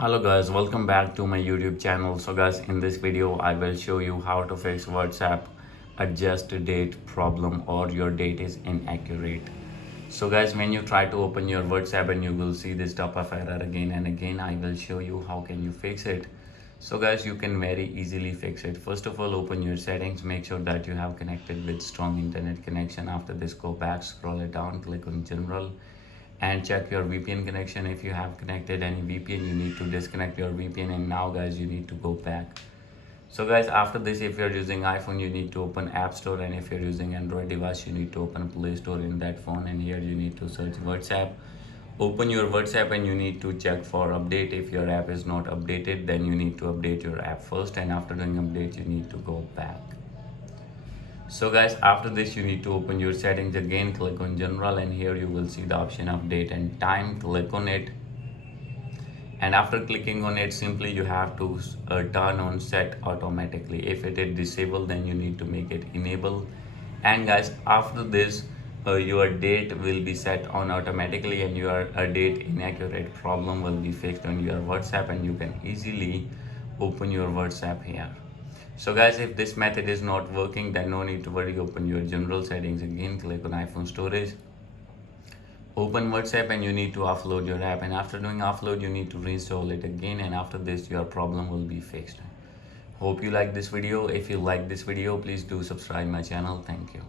Hello guys, welcome back to my YouTube channel. So guys, in this video I will show you how to fix WhatsApp adjust date problem or your date is inaccurate. So guys, when you try to open your WhatsApp and you will see this type of error again and again, I will show you how can you fix it. So guys, you can very easily fix it. First of all, open your settings, make sure that you have connected with strong internet connection. After this, go back, scroll it down, click on general and check your VPN connection. If you have connected any VPN, you need to disconnect your VPN. And now guys, you need to go back. So guys, after this, if you're using iPhone, you need to open App Store, and if you're using Android device, you need to open Play Store in that phone, and here you need to search WhatsApp. Open your WhatsApp and you need to check for update. If your app is not updated, then you need to update your app first, and after doing update, you need to go back. So guys, after this you need to open your settings again, click on general, and here you will see the option of date and time. Click on it, and after clicking on it, simply you have to turn on set automatically. If it is disabled, then you need to make it enable. And guys, after this your date will be set on automatically, and your date inaccurate problem will be fixed on your WhatsApp, and you can easily open your WhatsApp here. So guys, if this method is not working, then no need to worry. Open your general settings again, click on iPhone storage, open WhatsApp, and you need to offload your app, and after doing offload, you need to reinstall it again, and after this your problem will be fixed. Hope you like this video. If you like this video, please do subscribe my channel. Thank you.